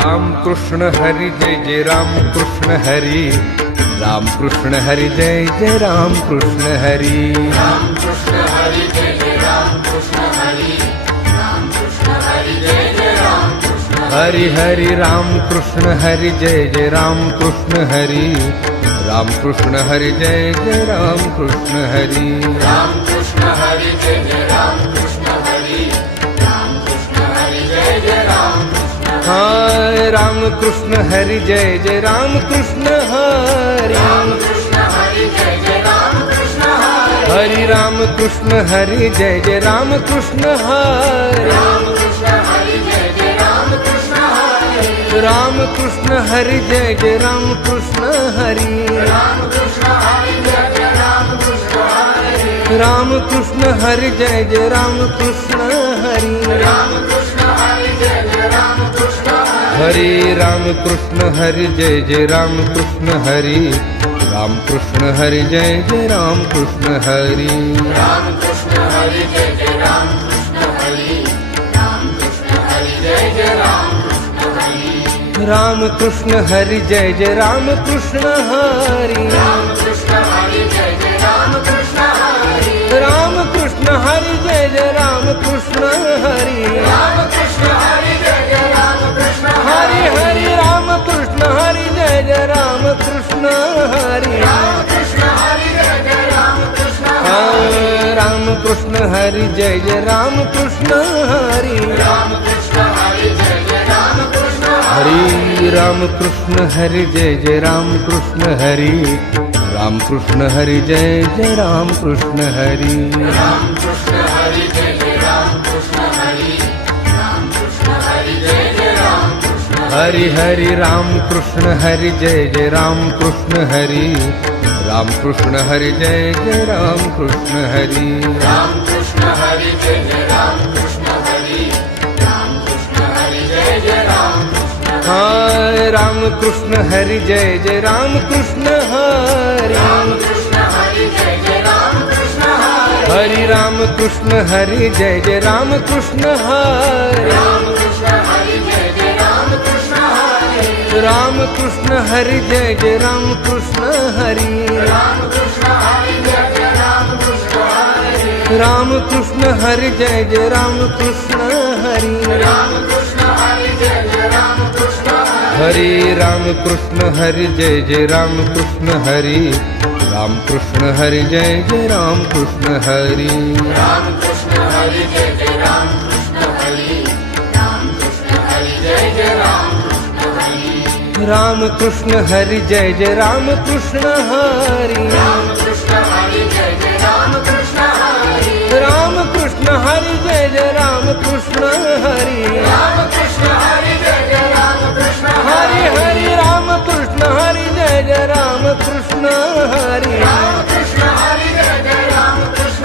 राम कृष्ण हरि जय जय राम कृष्ण हरि, राम कृष्ण हरि जय जय राम कृष्ण हरि, राम कृष्ण हरि जय जय राम कृष्ण हरि, राम कृष्ण हरि जय जय राम कृष्ण हरि हरि राम कृष्ण हरि जय जय राम कृष्ण हरि, राम कृष्ण हरि जय जय राम कृष्ण हरि, राम कृष्ण हरि जय जय राम कृष्ण हरि, राम कृष्ण हरि जय जय राम कृष्ण हाय राम कृष्ण हरि जय जय राम कृष्ण हरि, राम कृष्ण हरि जय जय राम कृष्ण हरि, हरि राम कृष्ण हरि जय जय राम कृष्ण हरि, राम कृष्ण हरि जय जय राम कृष्ण हरि, राम कृष्ण हरि जय जय राम कृष्ण हरि, राम कृष्ण हरि जय जय राम कृष्ण हरि, राम कृष्ण हरि जय जय राम कृष्ण हरि, राम कृष्ण हरि जय जय राम कृष्ण हरि, हरि राम कृष्ण हरि जय जय राम कृष्ण हरि, राम कृष्ण हरि जय जय राम कृष्ण हरि, राम कृष्ण हरि जय जय राम कृष्ण हरि, राम कृष्ण हरि जय जय राम कृष्ण हरि, राम कृष्ण हरि जय जय राम कृष्ण हरि, राम कृष्ण हरि जय जय राम कृष्ण हरि, राम कृष्ण हरि जय जय राम कृष्ण हरि, राम कृष्ण हरि जय जय राम कृष्ण हरि हरि राम कृष्ण हरि जय जय राम कृष्ण हरि, राम कृष्ण हरि जय जय राम कृष्ण राम कृष्ण हरि जय जय राम कृष्ण हरि, राम कृष्ण हरि जय जय राम कृष्ण हरि राम कृष्ण हरि जय जय राम कृष्ण हरि, राम कृष्ण हरि जय जय राम कृष्ण हरि, राम कृष्ण हरि जय जय राम कृष्ण हरि, राम कृष्ण हरि जय जय राम कृष्ण हरि हरि राम कृष्ण हरि जय जय राम कृष्ण हरि, राम कृष्ण हरि जय जय राम कृष्ण हरि, राम कृष्ण हरि जय जय राम कृष्ण हरि, राम कृष्ण हरि जय जय राम कृष्ण हाय राम कृष्ण हरि जय जय राम कृष्ण हरि, राम कृष्ण हरि जय जय राम कृष्ण हरि, हरि राम कृष्ण हरि जय जय राम कृष्ण हरि, राम कृष्ण हरि जय जय राम कृष्ण हरि, राम कृष्ण हरि जय जय राम कृष्ण हरि, राम कृष्ण हरि जय जय राम कृष्ण हरि, राम कृष्ण हरि जय जय राम कृष्ण हरि, राम कृष्ण हरि जय जय राम कृष्ण हरि, हरि राम कृष्ण हरि जय जय राम कृष्ण हरि, राम कृष्ण हरि जय जय राम कृष्ण हरि, राम कृष्ण हरि जय जय राम कृष्ण हरि, राम कृष्ण हरि जय जय राम कृष्ण हरि, राम कृष्ण हरि जय जय राम कृष्ण हरि, राम कृष्ण हरि जय जय राम कृष्ण हरि, राम कृष्ण हरि जय जय राम कृष्ण हरि, राम कृष्ण हरि जय जय राम कृष्ण हरि हरि राम कृष्ण हरि जय जय राम कृष्ण हरि, राम कृष्ण हरि जय जय राम कृष्ण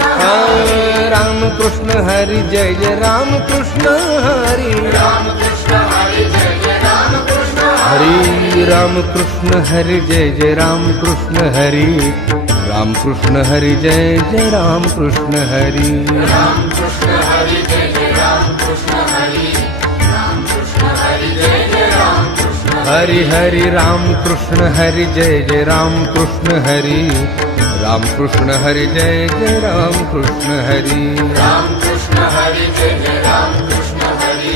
राम कृष्ण हरि जय जय राम कृष्ण हरि, राम कृष्ण हरि जय जय राम कृष्ण हरि राम कृष्ण हरि जय जय राम कृष्ण हरि, राम कृष्ण हरि जय जय राम कृष्ण हरि, राम कृष्ण हरि जय जय राम कृष्ण हरि, राम कृष्ण हरि जय जय राम कृष्ण हरि हरि राम कृष्ण हरि जय जय राम कृष्ण हरि, राम कृष्ण हरि जय जय राम कृष्ण हरि, राम कृष्ण हरि जय जय राम कृष्ण हरि,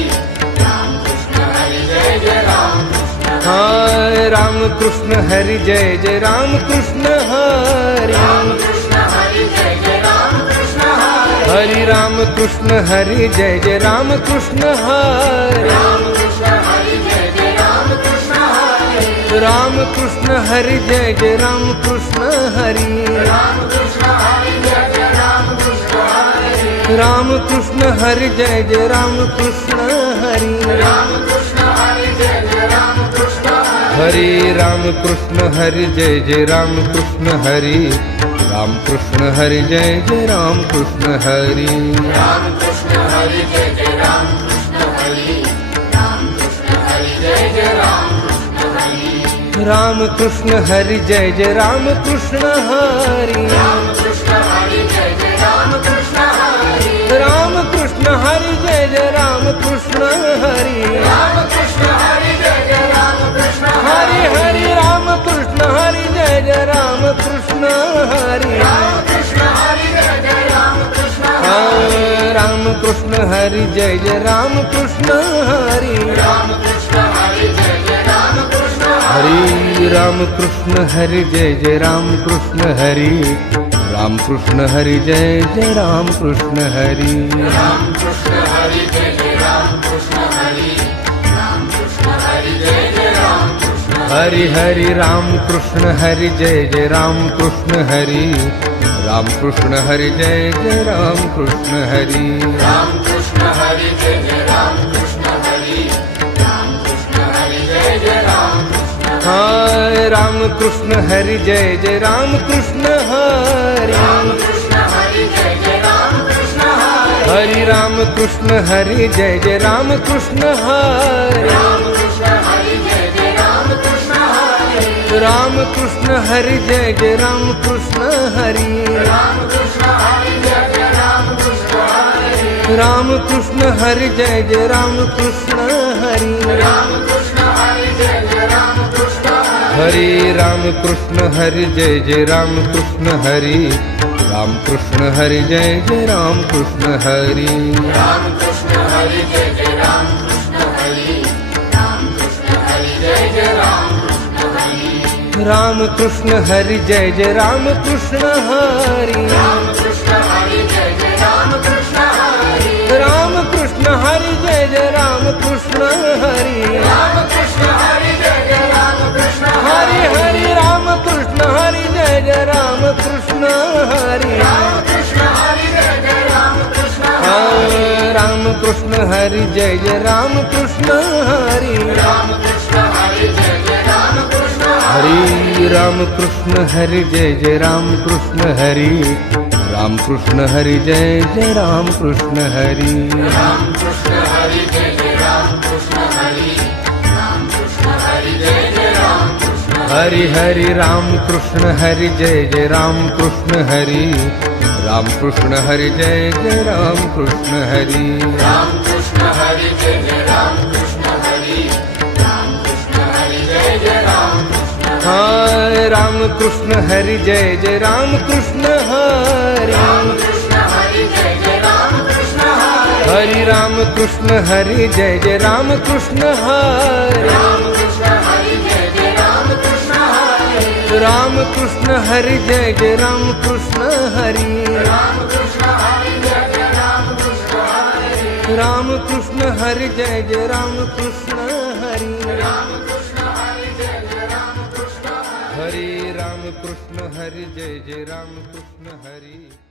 राम कृष्ण हरि जय जय राम कृष्ण हाय राम कृष्ण हरि जय जय राम कृष्ण हरि, राम कृष्ण हरि जय जय राम कृष्ण हरि, हरि राम कृष्ण हरि जय जय राम कृष्ण हरि, राम कृष्ण हरि जय जय राम कृष्ण हरि, राम कृष्ण हरि जय जय राम कृष्ण हरि, राम कृष्ण हरि जय जय राम कृष्ण हरि, राम कृष्ण हरि जय जय राम कृष्ण हरि, राम कृष्ण हरि जय जय राम कृष्ण हरि, हरि राम कृष्ण हरि जय जय राम कृष्ण हरि, राम कृष्ण हरि जय जय राम कृष्ण हरि, राम कृष्ण हरि जय जय राम कृष्ण हरि, राम कृष्ण हरि जय जय राम कृष्ण हरि, राम कृष्ण हरि जय जय राम कृष्ण हरि, राम कृष्ण हरि जय जय राम कृष्ण हरि, राम कृष्ण हरि जय जय राम कृष्ण हरि, राम कृष्ण हरि जय कृष्ण हरि जय जय राम कृष्ण हरि राम कृष्ण हरि जय जय राम कृष्ण हरि राम कृष्ण हरि जय जय राम कृष्ण हरि राम कृष्ण हरि जय जय राम कृष्ण हरि राम कृष्ण हरि जय जय राम कृष्ण हरि राम कृष्ण हरि जय जय राम कृष्ण हरि हरि राम कृष्ण हरि जय जय राम कृष्ण हरि राम कृष्ण हरि जय जय राम कृष्ण हरि राम कृष्ण हरि जय जय राम कृष्ण हरि राम कृष्ण हरि जय जय राम कृष्ण हाय राम कृष्ण हरि जय जय राम कृष्ण हरि राम कृष्ण हरि जय जय राम कृष्ण हरि हरि राम कृष्ण हरि जय जय राम कृष्ण हरि राम कृष्ण हरि जय जय राम कृष्ण हरि राम कृष्ण हरि जय जय राम कृष्ण हरि राम कृष्ण हरि जय जय राम कृष्ण हरि राम कृष्ण हरि जय जय राम कृष्ण हरि राम कृष्ण हरि जय जय राम कृष्ण हरि राम कृष्ण हरि जय जय राम कृष्ण हरि राम कृष्ण हरि जय जय राम कृष्ण हरि राम कृष्ण हरि जय जय राम कृष्ण हरि राम कृष्ण हरि जय जय राम कृष्ण हरि राम कृष्ण हरि जय जय राम कृष्ण हरि राम कृष्ण हरि जय जय राम कृष्ण हरि राम कृष्ण हरि जय जय राम कृष्ण हरि राम कृष्ण हरि जय जय राम कृष्ण हरि हरि राम कृष्ण हरि जय जय राम कृष्ण हरि राम कृष्ण हरि जय जय राम कृष्ण राम कृष्ण हरि जय जय राम कृष्ण हरि राम कृष्ण हरि जय जय राम कृष्ण हरि राम कृष्ण हरि जय जय राम कृष्ण हरि राम कृष्ण हरि जय जय राम कृष्ण हरि राम कृष्ण हरि जय जय राम कृष्ण हरि राम कृष्ण हरि जय जय राम कृष्ण हरि हरि राम कृष्ण हरि जय जय राम कृष्ण हरि राम कृष्ण हरि जय जय राम कृष्ण हरि राम कृष्ण हरि जय जय राम कृष्ण हरि राम कृष्ण हरि जय जय राम कृष्ण हाय राम कृष्ण हरि जय जय राम कृष्ण हरि राम कृष्ण हरि जय जय राम कृष्ण हरि हरि राम कृष्ण हरि जय जय राम कृष्ण हरि राम कृष्ण हरि जय जय राम कृष्ण हरि राम कृष्ण हरि जय जय राम कृष्ण हरि राम कृष्ण हरि जय जय राम कृष्ण हरि राम कृष्ण हरि जय जय राम कृष्ण हरि राम कृष्ण हरि जय जय राम कृष्ण हरि हरि राम कृष्ण हरि जय जय राम कृष्ण हरि